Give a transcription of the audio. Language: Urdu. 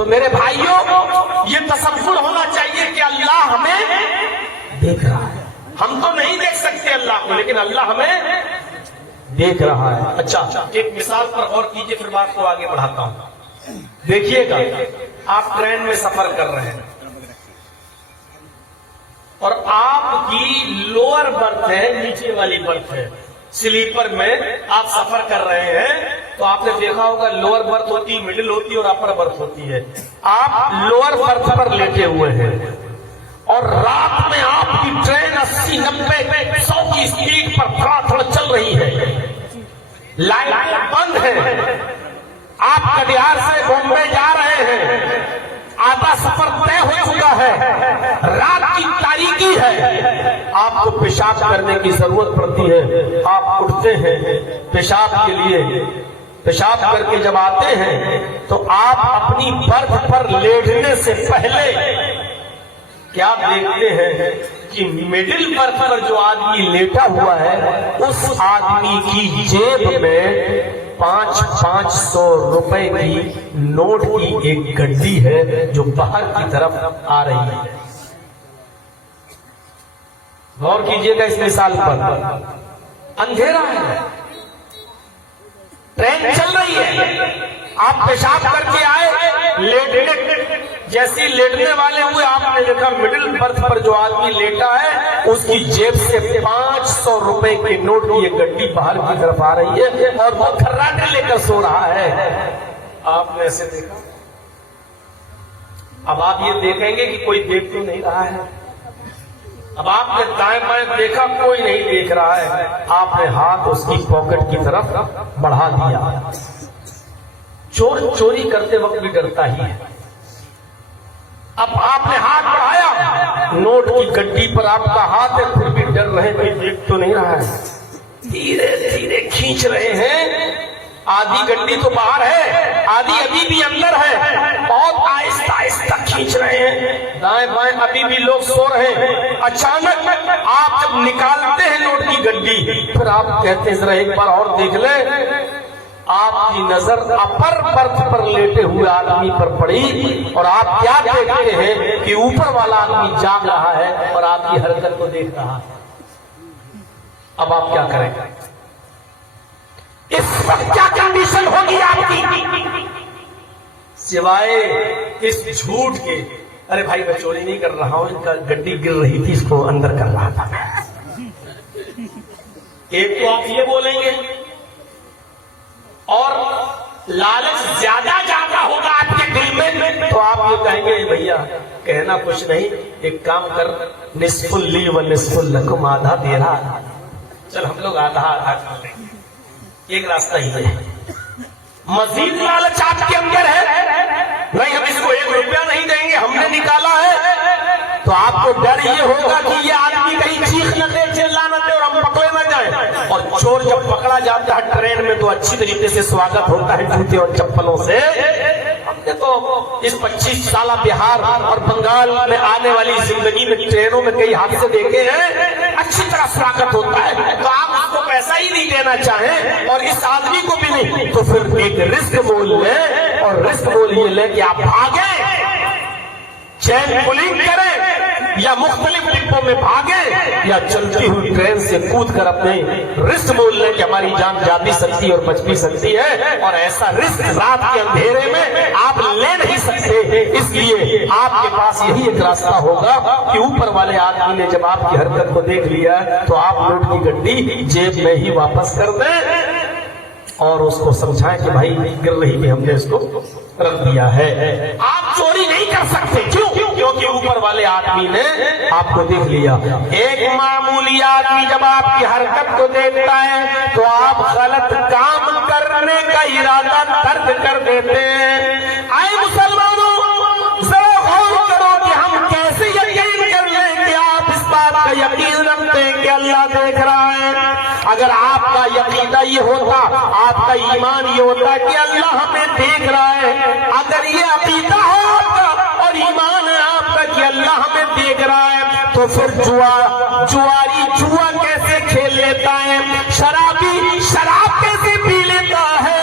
تو میرے بھائیوں یہ تصور ہونا چاہیے کہ اللہ ہمیں دیکھ رہا ہے. ہم تو نہیں دیکھ سکتے اللہ کو، لیکن اللہ ہمیں دیکھ رہا ہے. اچھا ایک مثال پر غور کیجئے، پھر بات کو آگے بڑھاتا ہوں. دیکھیے گا آپ ٹرین میں سفر کر رہے ہیں اور آپ کی لوور برتھ ہے، نیچے والی برتھ ہے. سلیپر میں آپ سفر کر رہے ہیں تو آپ نے دیکھا ہوگا لوور برتھ ہوتی، مڈل ہوتی اور اپر برتھ ہوتی ہے. آپ لوور برتھ پر لیٹے ہوئے ہیں اور رات میں آپ کی ٹرین 80 90 100 کی اسپیڈ پر تھوڑا تھوڑا چل رہی ہے، لائٹ بند ہے، آپ کٹیہار سے بامبے جا رہے ہیں، آدھا سفر طے ہو چکا ہے، رات کی تاریکی ہے، آپ کو پیشاب کرنے کی ضرورت پڑتی ہے. آپ اٹھتے ہیں پیشاب کے لیے، پیشاب کر کے جب آتے ہیں تو آپ اپنی برتھ پر لیٹنے سے پہلے کیا دیکھتے ہیں کہ مڈل برتھ پر جو آدمی لیٹا ہوا ہے اس آدمی کی جیب میں 500 روپے کی نوٹ کی ایک گڈی ہے جو باہر کی طرف آ رہی ہے. غور کیجئے گا اس مثال پر. اندھیرا ہے، ٹرین چل رہی ہے، آپ پیشاب کر کے آئے، جیسے لیٹنے والے ہوئے آپ نے دیکھا مڈل برتھ پر جو آدمی لیٹا ہے اس کی جیب سے 500 روپے کے نوٹ کی ایک گڈی باہر کی طرف آ رہی ہے اور وہ کھراٹے لے کر سو رہا ہے. آپ نے ایسے دیکھا. اب آپ یہ دیکھیں گے کہ کوئی دیکھ تو نہیں رہا ہے. اب آپ نے دائیں بائیں دیکھا، کوئی نہیں دیکھ رہا ہے. آپ نے ہاتھ اس کی پاکٹ کی طرف بڑھا دیا. چور چوری کرتے وقت بھی ڈرتا ہی ہے. اب آپ نے ہاتھ بڑھایا، نوٹ کی گڈی پر آپ کا ہاتھ ہے، پھر بھی ڈر رہے، کوئی دیکھ تو نہیں رہا ہے. دھیرے دھیرے کھینچ رہے ہیں. آدھی گڈی تو باہر ہے، آدھی ابھی بھی اندر ہے. بہت آہستہ آہستہ کھینچ رہے ہیں، دائیں بائیں ابھی بھی لوگ سو رہے ہیں. اچانک آپ جب نکالتے ہیں نوٹ کی گڈی، پھر آپ کہتے ہیں ذرا ایک بار اور دیکھ لیں. آپ کی نظر اپر برتھ پر لیٹے ہوئے آدمی پر پڑی اور آپ کیا دیکھتے ہیں کہ اوپر والا آدمی جاگ رہا ہے اور آپ کی حرکت کو دیکھ رہا ہے. اب آپ کیا کریں گے؟ اس وقت کیا کنڈیشن ہوگی آپ کی سوائے اس جھوٹ کے؟ ارے بھائی میں چوری نہیں کر رہا ہوں، ان کا گڈی گر رہی تھی، اس کو اندر کر رہا تھا میں. ایک تو آپ یہ بولیں گے اور لالچ زیادہ جاتا ہوگا آپ کے دل میں تو آپ یہ کہیں گے بھیا کہنا کچھ نہیں، ایک کام کر، نصف لی و نصف لکم، آدھا دے رہا، چل ہم لوگ آدھا آدھا کر لیں گے. ایک راستہ ہی ہے. مزید لالچ آپ کے اندر ہے، نہیں ہم اس کو 1 روپیہ نہیں دیں گے، ہم نے نکالا ہے، تو آپ کو ڈر یہ ہوگا کہ یہ آدمی کہیں چیخ نہ دے، چلا نہ دے اور ہم پکڑے نہ جائیں. اور چور جب پکڑا جاتا ہے ٹرین میں تو اچھی طریقے سے سواگت ہوتا ہے جوتے اور چپلوں سے. ہم نے تو اس 25 سالہ بہار اور بنگال میں آنے والی زندگی میں ٹرینوں میں کئی حادثے دیکھے ہیں، اچھی طرح سواگت ہوتا ہے. تو آپ اس کو پیسہ ہی نہیں دینا چاہیں اور اس آدمی کو بھی نہیں، تو پھر ایک رسک مول لیں اور رسک مول یہ لیں کہ آپ بھاگیں، چین پولنگ کریں یا مختلف ڈبوں میں بھاگیں یا چلتی ہوئی ٹرین سے کود کر اپنے رسک مول لیں کہ ہماری جان جا بھی سکتی ہے اور بچ بھی سکتی ہے. اور ایسا رسک رات کے اندھیرے میں آپ لے نہیں سکتے، اس لیے آپ کے پاس یہی ایک راستہ ہوگا کہ اوپر والے آدمی نے جب آپ کی حرکت کو دیکھ لیا تو آپ نوٹ کی گڈی جیب میں ہی واپس کر دیں اور اس کو سمجھائیں کہ بھائی گر رہی تھی، ہم نے اس کو رکھ دیا ہے. آپ چوری نہیں کر سکتے، کیوں؟ کیونکہ اوپر والے آدمی نے آپ کو دیکھ لیا. ایک معمولی آدمی جب آپ کی حرکت کو دیکھتا ہے تو آپ غلط کام کرنے کا ارادہ ترک کر دیتے ہیں. آئے مسلمانوں ذرا غور کرو کہ ہم کیسے یقین کر لیں کہ آپ اس بات کا یقین رکھتے ہیں کہ اللہ دیکھ رہا ہے. اگر آپ کا یقینہ یہ ہوتا، آپ کا ایمان یہ ہوتا کہ اللہ ہمیں دیکھ رہا ہے، اگر یہ عقیدہ ہے آپ کا اور ایمان ہے آپ کا کہ اللہ ہمیں دیکھ رہا ہے، تو پھر جواری جوا کیسے کھیل لیتا ہے، شرابی شراب کیسے پی لیتا ہے،